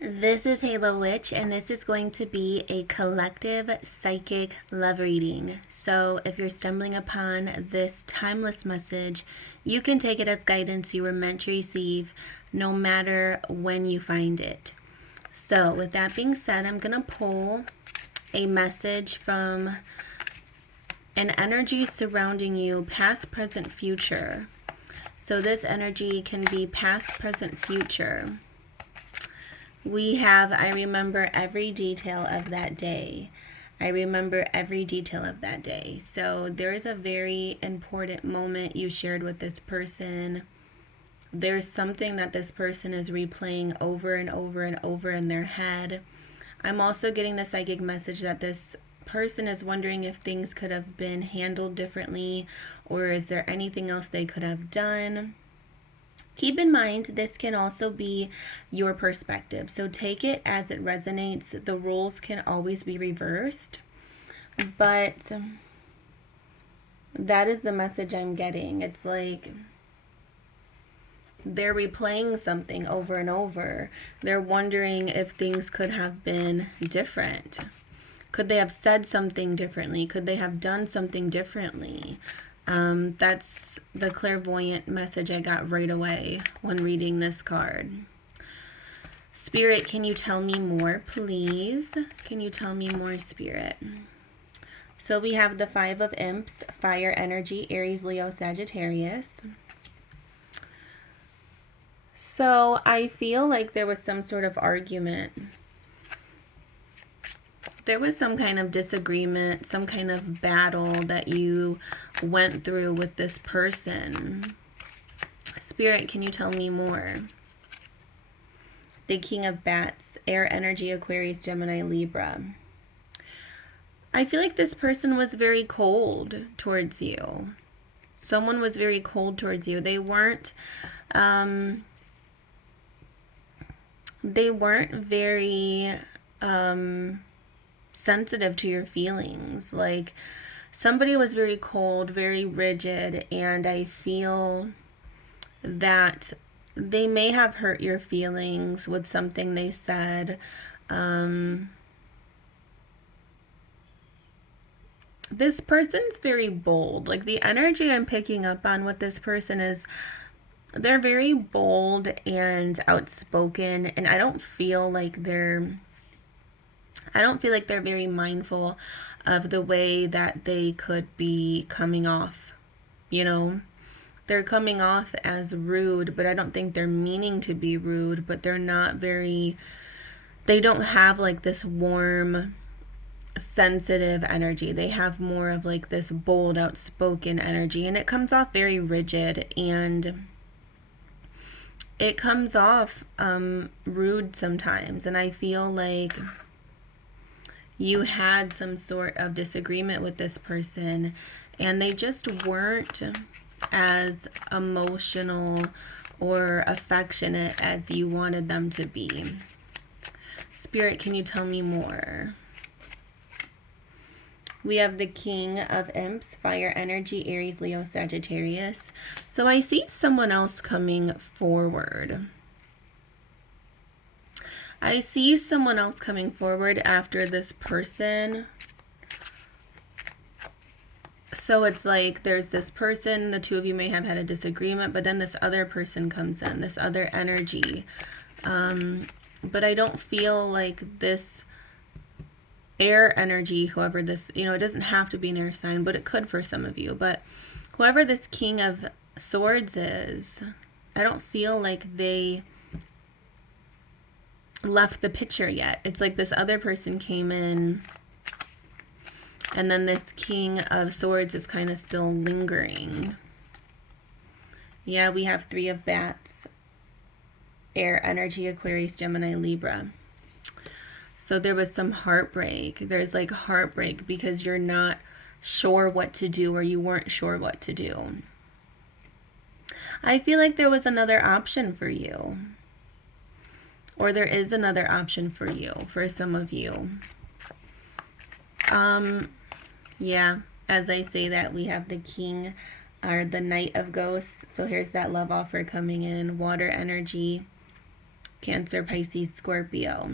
This is Halo Witch, and this is going to be a collective psychic love reading. So, if you're stumbling upon this timeless message, you can take it as guidance you were meant to receive no matter when you find it. So, with that being said, I'm going to pull a message from an energy surrounding you, past, present, future. So, this energy can be past, present, future. We have, I remember every detail of that day. I remember every detail of that day. So there is a very important moment you shared with this person. There's something that this person is replaying over and over and over in their head. I'm also getting the psychic message that this person is wondering if things could have been handled differently, or is there anything else they could have done. Keep in mind, this can also be your perspective. So take it as it resonates. The roles can always be reversed. But that is the message I'm getting. It's like they're replaying something over and over. They're wondering if things could have been different. Could they have said something differently? Could they have done something differently? That's the clairvoyant message I got right away when reading this card. Spirit, can you tell me more, please? Can you tell me more, Spirit? So we have the Five of Imps, fire energy, Aries, Leo, Sagittarius. So I feel like there was some sort of argument. There was some kind of disagreement, some kind of battle that you went through with this person. Spirit, can you tell me more? The King of Bats, air energy, Aquarius, Gemini, Libra. I feel like this person was very cold towards you. Someone was very cold towards you. They weren't very sensitive to your feelings. Like, somebody was very cold, very rigid, and I feel that they may have hurt your feelings with something they said. This person's very bold. Like, the energy I'm picking up on with this person is they're very bold and outspoken, and I don't feel like they're very mindful of the way that they could be coming off. You know, they're coming off as rude, but I don't think they're meaning to be rude, but they don't have like this warm, sensitive energy. They have more of like this bold, outspoken energy, and it comes off very rigid, and it comes off rude sometimes. And I feel like you had some sort of disagreement with this person, and they just weren't as emotional or affectionate as you wanted them to be. Spirit, can you tell me more? We have the King of Imps, fire energy, Aries, Leo, Sagittarius. So I see someone else coming forward. I see someone else coming forward after this person. So it's like there's this person, the two of you may have had a disagreement, but then this other person comes in, this other energy. But I don't feel like this air energy, whoever this, it doesn't have to be an air sign, but it could for some of you. But whoever this King of Swords is, I don't feel like they left the picture yet. It's like this other person came in, and then this King of Swords is kind of still lingering. Yeah, we have Three of Bats, air energy, Aquarius, Gemini, Libra. So there was some heartbreak. There's like heartbreak because you're not sure what to do, or you weren't sure what to do. I feel like there was another option for you. Or there is another option for you, for some of you. Yeah, as I say that, we have the King, or the Knight of Ghosts. So here's that love offer coming in. Water energy, Cancer, Pisces, Scorpio.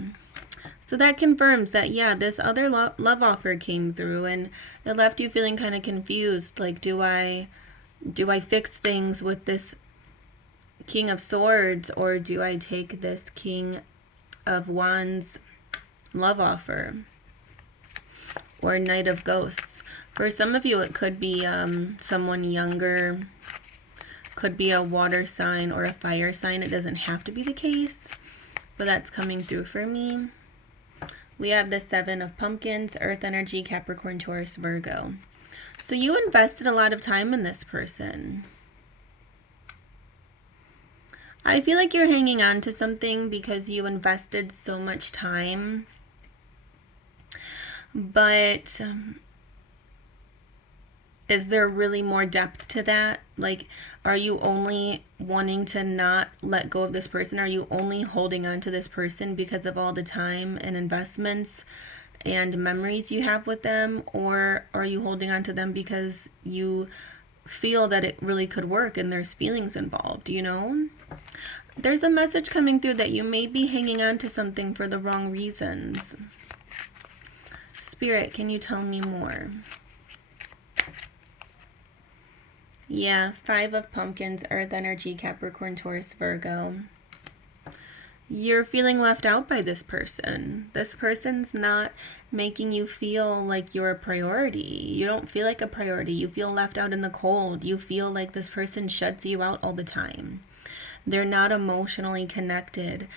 So that confirms that, yeah, this other love offer came through and it left you feeling kind of confused. Like, do I fix things with this King of Swords, or do I take this King of Wands love offer? Or Knight of Ghosts. For some of you, it could be someone younger, could be a water sign or a fire sign. It doesn't have to be the case, but that's coming through for me. We have the Seven of Pumpkins, Earth energy, Capricorn, Taurus, Virgo. So you invested a lot of time in this person. I feel like you're hanging on to something because you invested so much time. But is there really more depth to that? Like, are you only wanting to not let go of this person? Are you only holding on to this person because of all the time and investments and memories you have with them? Or are you holding on to them because you feel that it really could work and there's feelings involved, you know? There's a message coming through that you may be hanging on to something for the wrong reasons. Spirit, can you tell me more? Yeah, Five of Pumpkins, Earth energy, Capricorn, Taurus, Virgo. You're feeling left out by this person. This person's not making you feel like you're a priority. You don't feel like a priority. You feel left out in the cold. You feel like this person shuts you out all the time. They're not emotionally connected.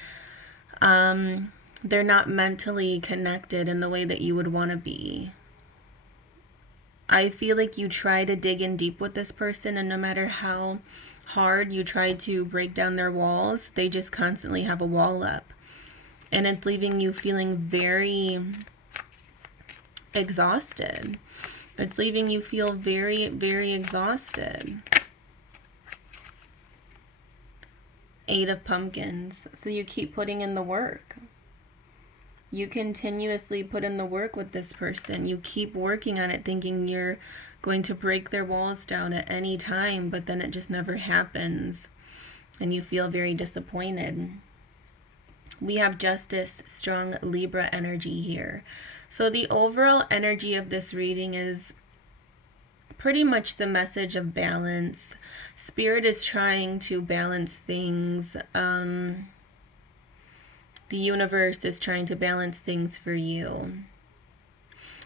They're not mentally connected in the way that you would want to be. I feel like you try to dig in deep with this person, and no matter how hard you try to break down their walls, they just constantly have a wall up. And it's leaving you feeling very exhausted. It's leaving you feel very, very exhausted. Eight of Pumpkins. So you keep putting in the work. You continuously put in the work with this person. You keep working on it thinking you're going to break their walls down at any time, but then it just never happens. And you feel very disappointed. We have Justice, strong Libra energy here. So the overall energy of this reading is pretty much the message of balance. Spirit is trying to balance things. The universe is trying to balance things for you.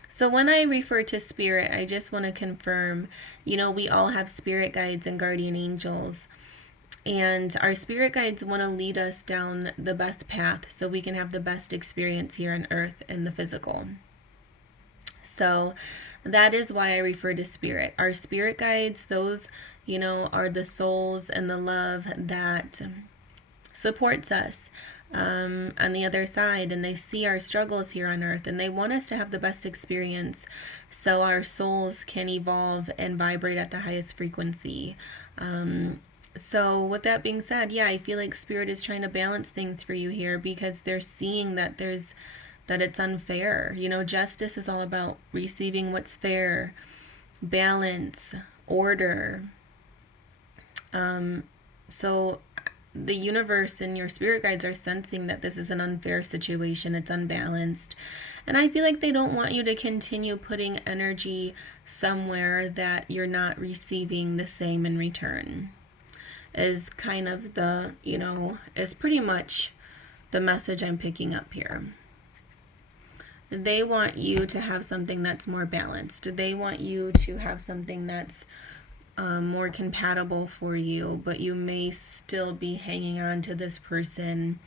So when I refer to spirit, I just want to confirm, you know, we all have spirit guides and guardian angels. And our spirit guides want to lead us down the best path so we can have the best experience here on earth in the physical. So that is why I refer to spirit. Our spirit guides, those, you know, are the souls and the love that supports us on the other side, and they see our struggles here on earth, and they want us to have the best experience so our souls can evolve and vibrate at the highest frequency. So with that being said, yeah, I feel like spirit is trying to balance things for you here because they're seeing that it's unfair. You know, justice is all about receiving what's fair, balance, order. So the universe and your spirit guides are sensing that this is an unfair situation. It's unbalanced. And I feel like they don't want you to continue putting energy somewhere that you're not receiving the same in return. Is kind of the, you know, is pretty much the message I'm picking up here. They want you to have something that's more balanced. They want you to have something that's more compatible for you, but you may still be hanging on to this person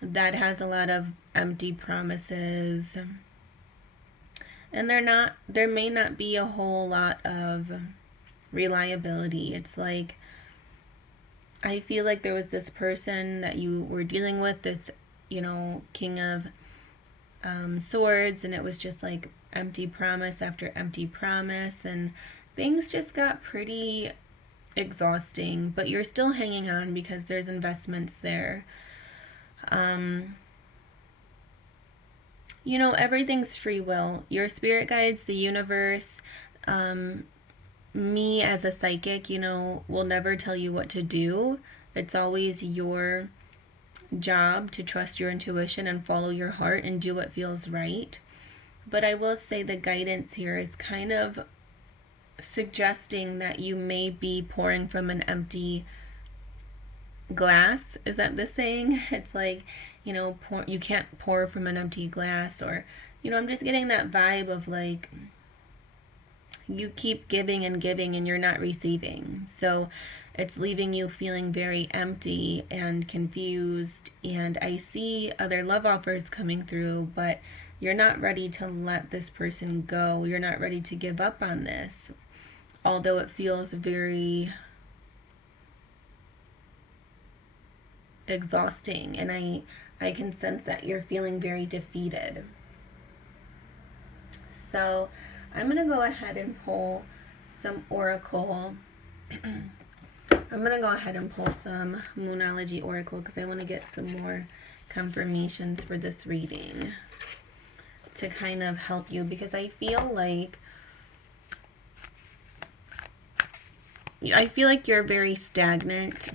that has a lot of empty promises. And there may not be a whole lot of reliability. It's like, I feel like there was this person that you were dealing with, this, you know, King of Swords, and it was just like empty promise after empty promise, and things just got pretty exhausting, but you're still hanging on because there's investments there. You know, everything's free will. Your spirit guides, the universe, me as a psychic, you know, will never tell you what to do. It's always your job to trust your intuition and follow your heart and do what feels right. But I will say the guidance here is kind of suggesting that you may be pouring from an empty glass. Is that the saying? It's like, you can't pour from an empty glass, or, I'm just getting that vibe of like, you keep giving and giving and you're not receiving. So it's leaving you feeling very empty and confused. And I see other love offers coming through, but you're not ready to let this person go. You're not ready to give up on this. Although it feels very exhausting, and I can sense that you're feeling very defeated. So I'm going to go ahead and pull some oracle. I'm going to go ahead and pull some Moonology oracle because I want to get some more confirmations for this reading to kind of help you, because I feel like you're very stagnant.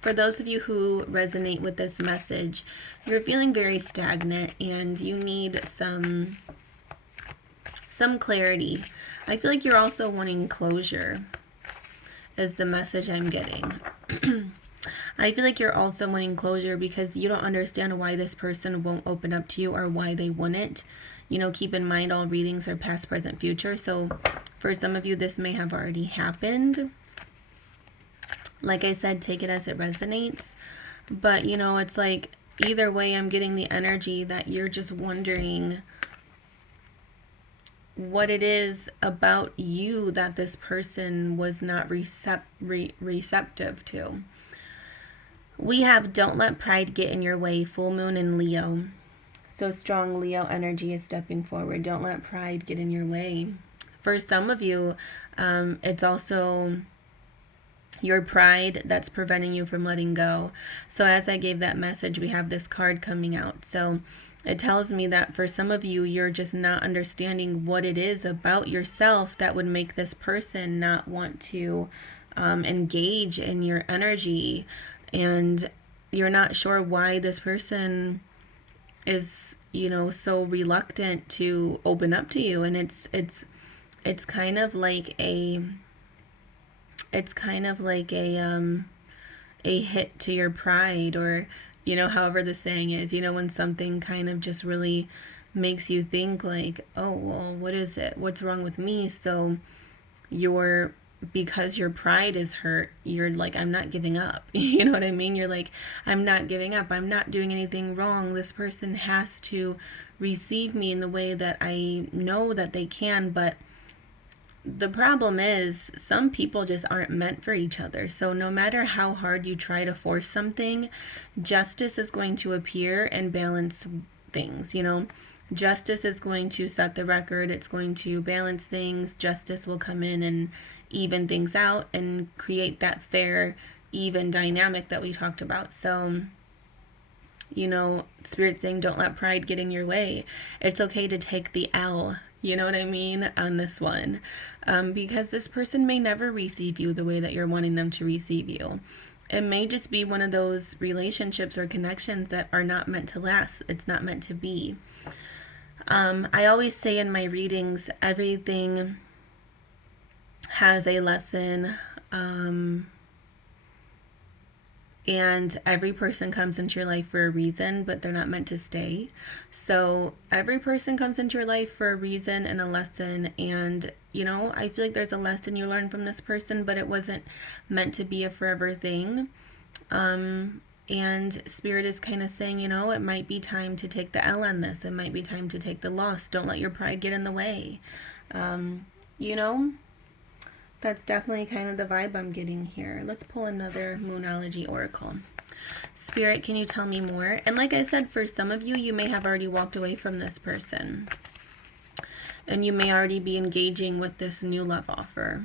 For those of you who resonate with this message, you're feeling very stagnant and you need some clarity. I feel like you're also wanting closure, is the message I'm getting. I feel like you're also wanting closure because you don't understand why this person won't open up to you, or why they wouldn't. Keep in mind all readings are past, present, future. So for some of you, this may have already happened. Like I said, take it as it resonates. But, it's like, either way, I'm getting the energy that you're just wondering what it is about you that this person was not receptive to. We have don't let pride get in your way, full moon in Leo. So strong Leo energy is stepping forward. Don't let pride get in your way. For some of you, it's also your pride that's preventing you from letting go. So as I gave that message, we have this card coming out. So it tells me that for some of you, you're just not understanding what it is about yourself that would make this person not want to engage in your energy. And you're not sure why this person is, so reluctant to open up to you. And it's kind of like a hit to your pride, or however the saying is, when something kind of just really makes you think like, oh well, what is it, what's wrong with me? So because your pride is hurt, you're like, I'm not giving up. You know what I mean? You're like, I'm not giving up, I'm not doing anything wrong, this person has to receive me in the way that I know that they can. But the problem is, some people just aren't meant for each other. So no matter how hard you try to force something, justice is going to appear and balance things. Justice is going to set the record. It's going to balance things. Justice will come in and even things out and create that fair, even dynamic that we talked about. So, Spirit saying, don't let pride get in your way. It's okay to take the L, you know what I mean, on this one. Because this person may never receive you the way that you're wanting them to receive you. It may just be one of those relationships or connections that are not meant to last. It's not meant to be. I always say in my readings, everything has a lesson. And every person comes into your life for a reason, but they're not meant to stay. So every person comes into your life for a reason and a lesson. And, I feel like there's a lesson you learn from this person, but it wasn't meant to be a forever thing. And Spirit is kind of saying, it might be time to take the L on this. It might be time to take the loss. Don't let your pride get in the way. That's definitely kind of the vibe I'm getting here. Let's pull another Moonology oracle. Spirit, can you tell me more? And like I said, for some of you, you may have already walked away from this person. And you may already be engaging with this new love offer.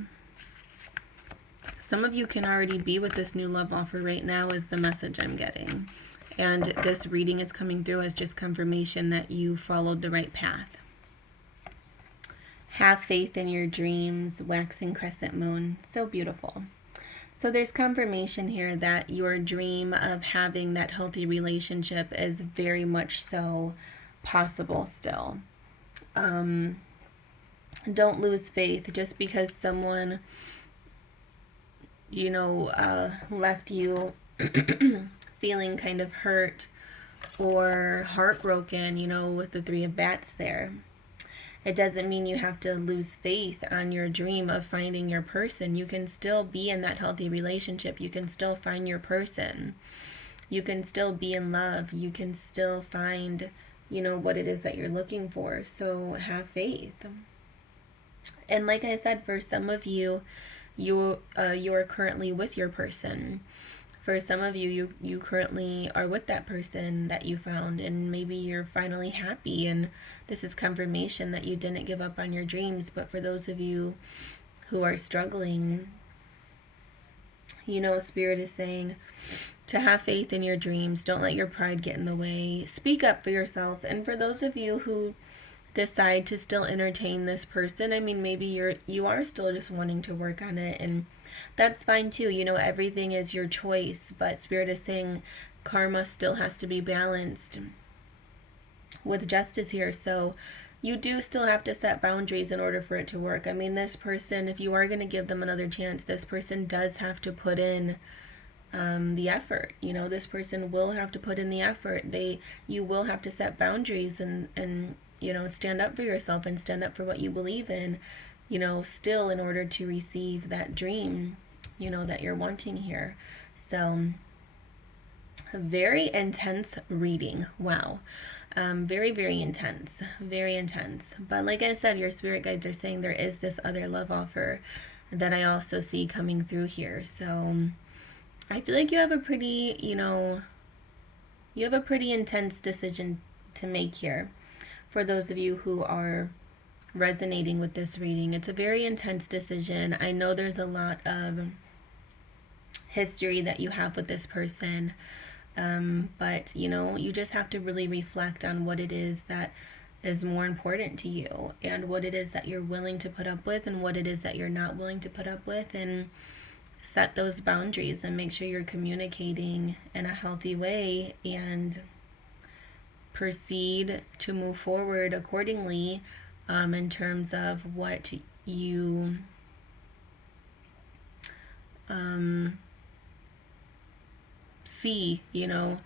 Some of you can already be with this new love offer right now, is the message I'm getting. And this reading is coming through as just confirmation that you followed the right path. Have faith in your dreams, waxing crescent moon. So beautiful. So there's confirmation here that your dream of having that healthy relationship is very much so possible still. Don't lose faith just because someone, left you feeling kind of hurt or heartbroken, with the Three of Bats there. It doesn't mean you have to lose faith on your dream of finding your person. You can still be in that healthy relationship. You can still find your person. You can still be in love. You can still find, what it is that you're looking for. So have faith. And like I said, for some of you, you are currently with your person. For some of you, you currently are with that person that you found, and maybe you're finally happy, and this is confirmation that you didn't give up on your dreams. But for those of you who are struggling, Spirit is saying to have faith in your dreams. Don't let your pride get in the way. Speak up for yourself. And for those of you who decide to still entertain this person, I mean, maybe you are still just wanting to work on it, and that's fine too. Everything is your choice, but Spirit is saying karma still has to be balanced with justice here. So you do still have to set boundaries in order for it to work. I mean, this person, if you are going to give them another chance, this person does have to put in the effort. This person will have to put in the effort. You will have to set boundaries and stand up for yourself and stand up for what you believe in, still in order to receive that dream, that you're wanting here. So, very intense reading. Wow. Very, very intense. Very intense. But like I said, your spirit guides are saying there is this other love offer that I also see coming through here. So, I feel like you have a pretty, intense decision to make here. For those of you who are resonating with this reading, it's a very intense decision. I know there's a lot of history that you have with this person, but you just have to really reflect on what it is that is more important to you, and what it is that you're willing to put up with, and what it is that you're not willing to put up with, and set those boundaries and make sure you're communicating in a healthy way, and proceed to move forward accordingly, in terms of what you see, in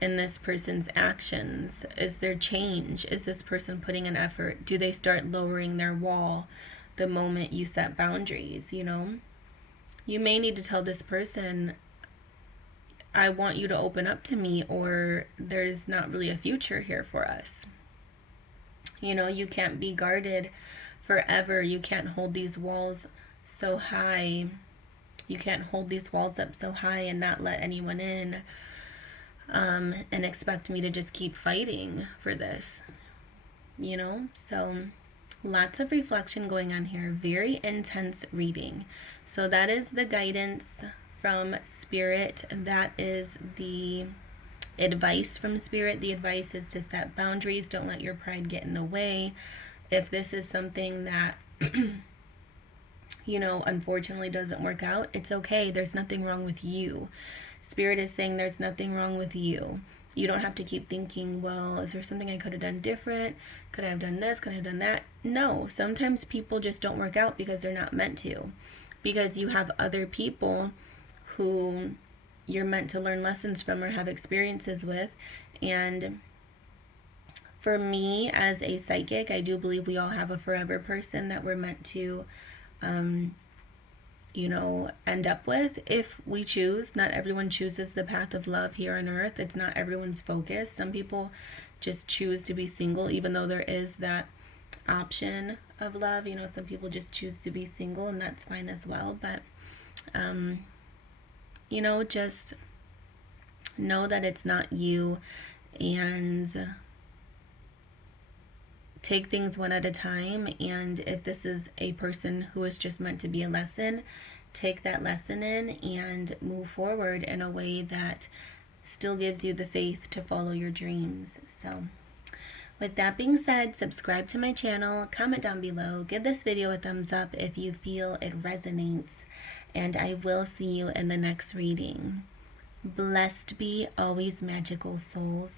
this person's actions. Is there change? Is this person putting an effort? Do they start lowering their wall the moment you set boundaries? You may need to tell this person, I want you to open up to me, or there's not really a future here for us. You can't be guarded forever. You can't hold these walls so high. You can't hold these walls up so high and not let anyone in, and expect me to just keep fighting for this. So lots of reflection going on here. Very intense reading. So that is the guidance from Spirit. That is the advice from Spirit. The advice is to set boundaries. Don't let your pride get in the way. If this is something that unfortunately doesn't work out, it's okay. There's nothing wrong with you. Spirit is saying there's nothing wrong with you. You don't have to keep thinking, well, is there something I could have done different? Could I have done this? Could I have done that? No, sometimes people just don't work out because they're not meant to. Because you have other people who you're meant to learn lessons from or have experiences with. And for me, as a psychic, I do believe we all have a forever person that we're meant to end up with if we choose. Not everyone chooses the path of love here on earth. It's not everyone's focus. Some people just choose to be single, even though there is that option of love. Some people just choose to be single, and that's fine as well. But just know that it's not you, and take things one at a time. And if this is a person who is just meant to be a lesson, take that lesson in and move forward in a way that still gives you the faith to follow your dreams. So with that being said, subscribe to my channel, comment down below, give this video a thumbs up if you feel it resonates, and I will see you in the next reading. Blessed be always, magical souls.